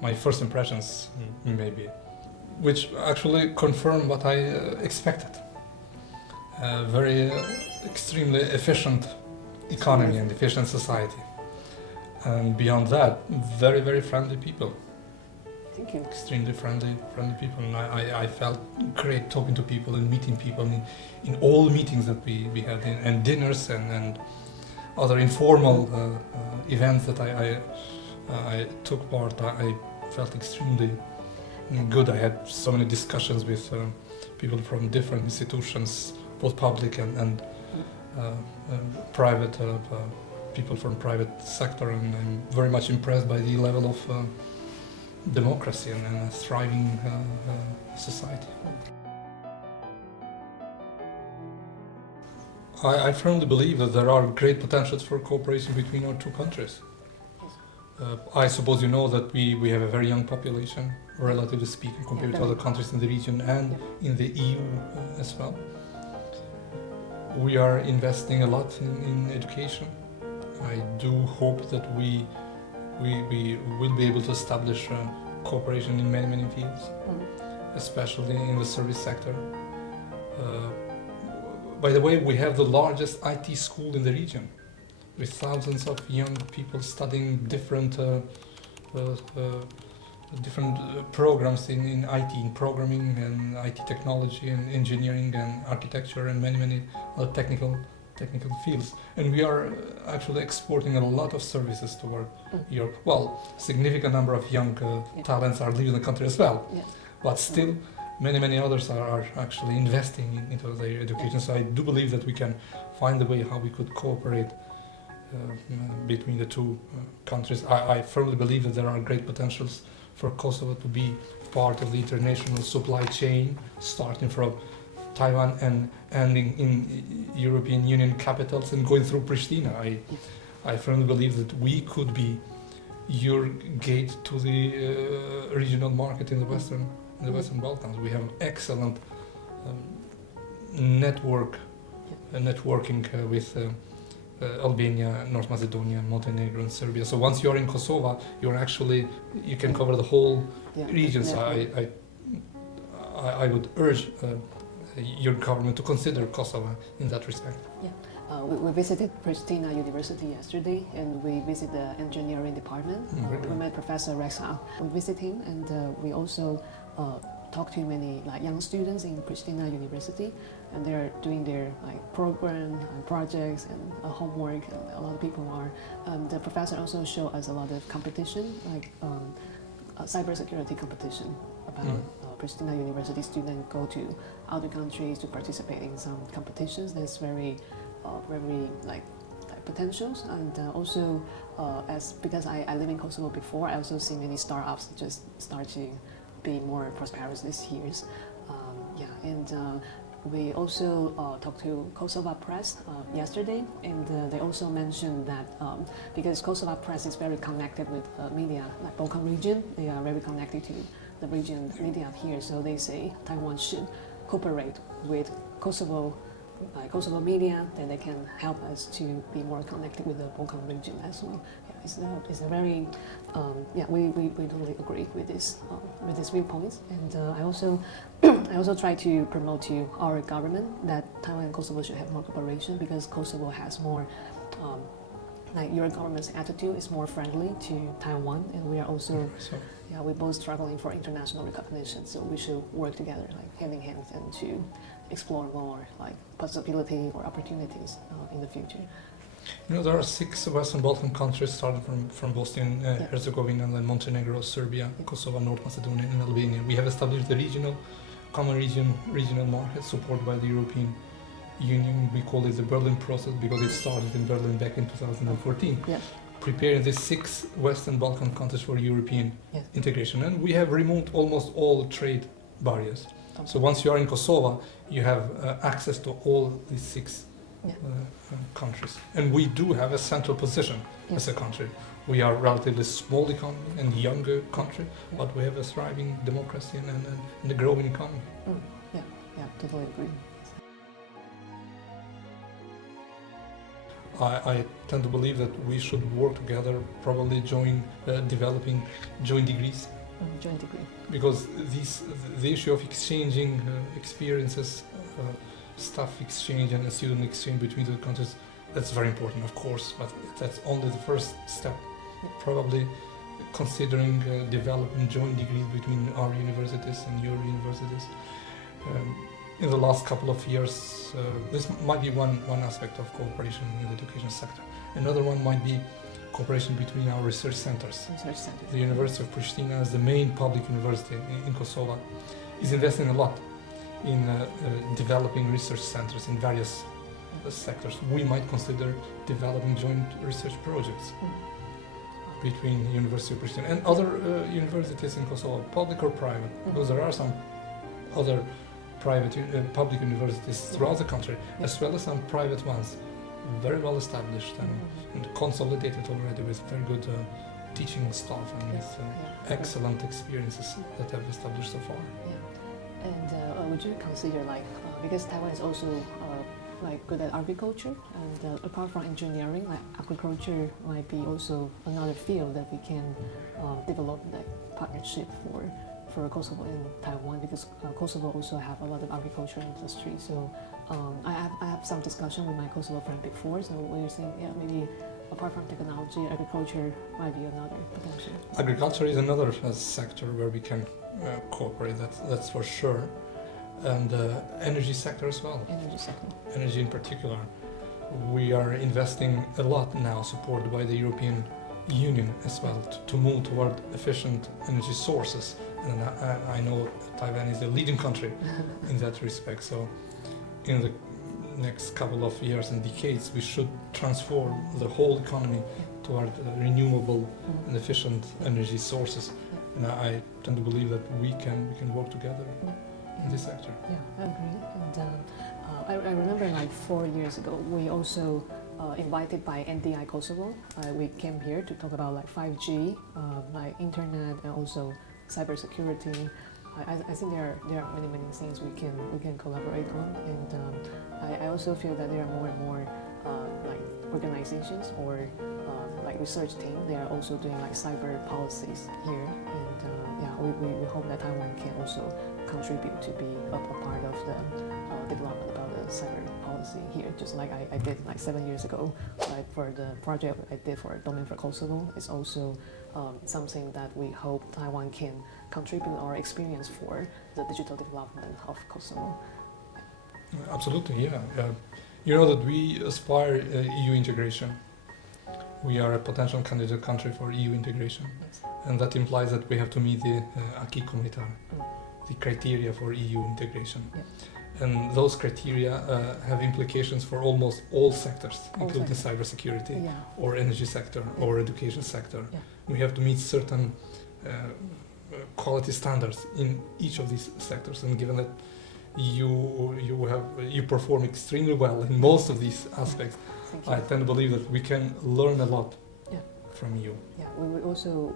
my first impressions, maybe, which actually confirm what I expected. Very extremely efficient economy and efficient society. And beyond that, very, very friendly people. Thank you. Extremely friendly people. And I felt great talking to people and meeting people in all meetings that we had, and dinners and other informal events that I took part. I felt extremely good. I had so many discussions with people from different institutions, both public and private, people from private sector, and I'm very much impressed by the level of democracy and a thriving society. I firmly believe that there are great potentials for cooperation between our two countries. I suppose you know that we have a very young population, relatively speaking, compared to other countries in the region and in the EU as well. We are investing a lot in education. I do hope that we will be able to establish cooperation in many fields, especially in the service sector. By the way, we have the largest IT school in the region, with thousands of young people studying different programs in IT, in programming and IT technology and engineering and architecture and many other technical fields. And we are actually exporting a lot of services toward Europe. Well, a significant number of young talents are leaving the country as well, but still many others are actually investing into their education. So I do believe that we can find a way how we could cooperate between the two countries. I firmly believe that there are great potentials for Kosovo to be part of the international supply chain, starting from Taiwan and ending in European Union capitals and going through Pristina. I firmly believe that we could be your gate to the regional market in the Western Balkans. We have excellent networking with Albania, North Macedonia, Montenegro, and Serbia. So once you're in Kosovo, you can cover the whole region. So I would urge your government to consider Kosovo in that respect. We visited Pristina University yesterday, and we visited the engineering department. We met Professor Rexa. We visited him, and we also talked to many young students in Pristina University, and they're doing their program and projects and homework, and a lot of people are. The professor also showed us a lot of competition, cybersecurity competition about Pristina University students go to other countries to participate in some competitions. There's very potentials, and also because I live in Kosovo before, I also see many startups just start to be more prosperous this year. We also talked to Kosovo Press yesterday, and they also mentioned that because Kosovo Press is very connected with media, like Balkan region, they are very connected to the region media here, so they say Taiwan should cooperate with Kosovo media, then they can help us to be more connected with the Balkan region as well. It's a very we totally agree with this viewpoints, and I also try to promote to our government that Taiwan and Kosovo should have more cooperation, because Kosovo has more your government's attitude is more friendly to Taiwan, and we are also we're both struggling for international recognition, so we should work together hand in hand and to explore more possibility or opportunities in the future. There are 6 Western Balkan countries, starting from Bosnia and Herzegovina, and then Montenegro, Serbia, Kosovo, North Macedonia, and Albania. We have established the common regional market supported by the European Union. We call it the Berlin process because it started in Berlin back in 2014. Preparing the 6 Western Balkan countries for European integration, and we have removed almost all trade barriers. So once you are in Kosovo, you have access to all these 6 countries, and we do have a central position as a country. We are a relatively small economy and younger country, but we have a thriving democracy and a growing economy. Totally agree. I tend to believe that we should work together, probably developing joint degrees. Joint degree. Because the issue of exchanging experiences, staff exchange and student exchange between the countries, that's very important, of course, but that's only the first step. Probably considering developing joint degrees between our universities and your universities. In the last couple of years, this might be one aspect of cooperation in the education sector. Another one might be cooperation between our research centers. The University of Pristina, as the main public university in Kosovo, is investing a lot in developing research centers in various sectors. We might consider developing joint research projects between University of Pristina and other universities in Kosovo, public or private, because there are some other public universities throughout the country, as well as some private ones, very well established and consolidated already with very good teaching staff and with excellent experiences that have established so far. And would you consider because Taiwan is also good at agriculture, and apart from engineering, agriculture might be also another field that we can develop partnership for Kosovo and Taiwan, because Kosovo also have a lot of agriculture industry. So I have some discussion with my Kosovo friend before. So we were saying, maybe apart from technology, agriculture might be another potential. Agriculture is another sector where we can cooperate. That's for sure. And energy sector as well. Energy sector. Energy in particular. We are investing a lot now, supported by the European Union as well, to move toward efficient energy sources. And I know Taiwan is a leading country in that respect. So in the next couple of years and decades, we should transform the whole economy toward renewable and efficient energy sources. And I tend to believe that we can work together in this sector. Yeah, I agree. And I remember 4 years ago, we also invited by NDI Kosovo. We came here to talk about 5G, internet, and also cybersecurity. I think there are many things we can collaborate on, and I also feel that there are more and more organizations or research team. They are also doing cyber policies here, and we hope that Taiwan can also contribute to be a part of the development about the cyber policy here, just like I did 7 years ago. For the project I did for Domain for Kosovo, it's also something that we hope Taiwan can contribute our experience for the digital development of Kosovo. Absolutely, yeah. You know that we aspire EU integration. We are a potential candidate country for EU integration. Yes. And that implies that we have to meet the acquis communautaire, the criteria for EU integration. Yeah. And those criteria have implications for almost all sectors, including cybersecurity or energy sector or education sector. Yeah. We have to meet certain quality standards in each of these sectors, and given that you perform extremely well in most of these aspects, I tend to believe that we can learn a lot from you. Yeah, we also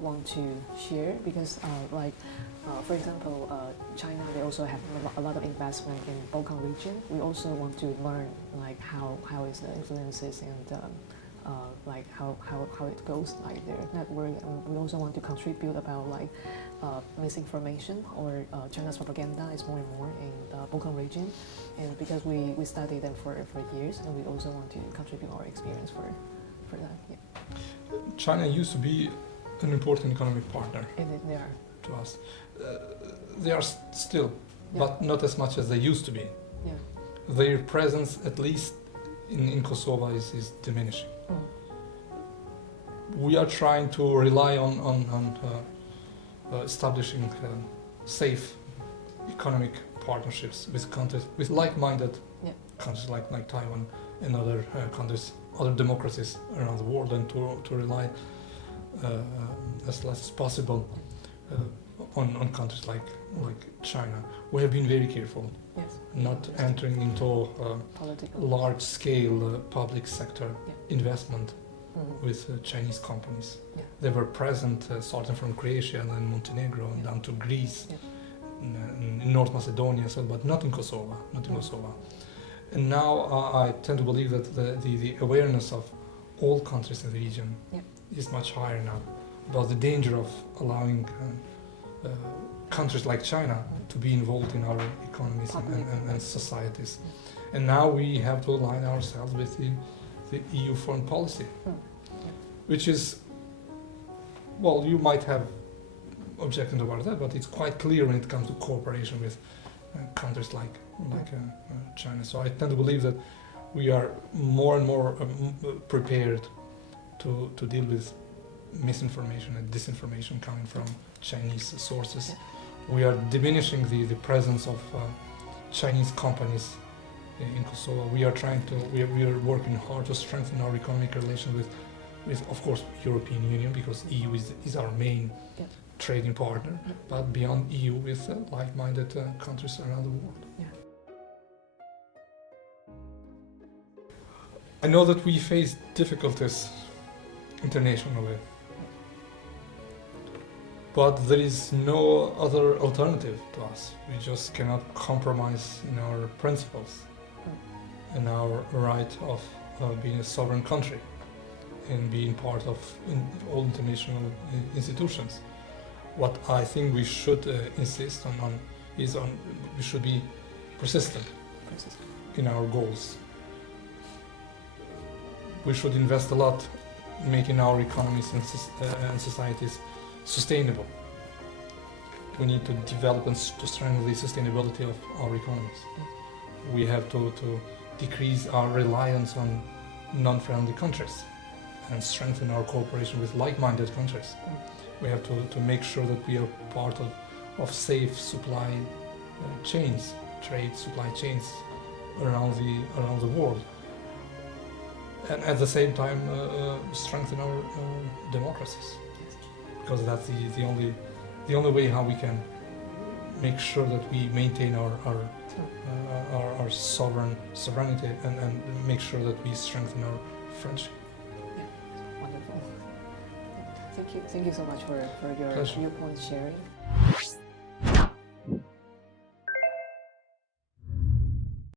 want to share, because for example, China, they also have a lot of investment in Balkan region. We also want to learn how is the influences and how it goes, their network. And we also want to contribute about misinformation or China's propaganda is more and more in the Balkan region, and because we study them for years, and we also want to contribute our experience for that. Yeah. China used to be an important economic partner they are to us. They are still, but not as much as they used to be. Yeah. Their presence, at least in Kosovo, is diminishing. We are trying to rely on establishing safe economic partnerships with countries, with like-minded countries like Taiwan and other countries, other democracies around the world, and to rely as less as possible on countries like China. We have been very careful, not entering into large-scale public sector investment with Chinese companies. Yeah. They were present starting from Croatia and then Montenegro and down to Greece, in North Macedonia as well, but not in Kosovo. And now I tend to believe that the awareness of all countries in the region is much higher now about the danger of allowing countries like China to be involved in our economies and societies. And now we have to align ourselves with the EU foreign policy, which is, well, you might have objections about that, but it's quite clear when it comes to cooperation with countries like China. So I tend to believe that we are more and more prepared to deal with misinformation and disinformation coming from Chinese sources. We are diminishing the presence of Chinese companies in Kosovo. We are working hard to strengthen our economic relations with of course European Union, because EU is our main trading partner, but beyond EU with like-minded countries around the world. I know that we face difficulties internationally, but there is no other alternative to us. We just cannot compromise in our principles and our right of being a sovereign country and being part of all international institutions. What I think we should insist on is we should be persistent in our goals. We should invest a lot in making our economies and societies sustainable. We need to develop and to strengthen the sustainability of our economies. We have to decrease our reliance on non-friendly countries and strengthen our cooperation with like-minded countries. We have to make sure that we are part of safe supply chains, trade supply chains around the world, and at the same time strengthen our democracies, because that's the only way how we can make sure that we maintain our sovereignty and make sure that we strengthen our friendship. Wonderful. Thank you so much for your viewpoint sharing.